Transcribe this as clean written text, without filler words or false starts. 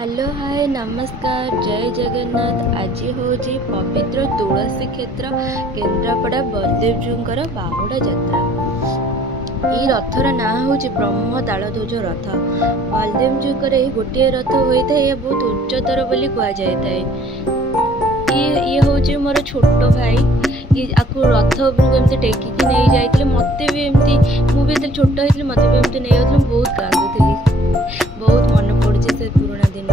Hello hi नमस्कार जय जगन्नाथ। आज हूँ पवित्र तुलसी क्षेत्र केन्द्रापड़ा बलदेवजीर बाहुड़ा यात्रा। यही रथर ना हूँ ब्रह्म तालध्वज रथ। बलदेवजीकर गोटे रथ होता है, बहुत उच्चतर बोली कहुए। ये हूँ मोर छोट भाई। ये आपको रथ उपरको टेकिकी नहीं जाते, मत भी एमती मुझे छोट होती मत भी एमती नहीं जाती। बहुत कांदुली, बहुत मन पड़े से पुराना दिन।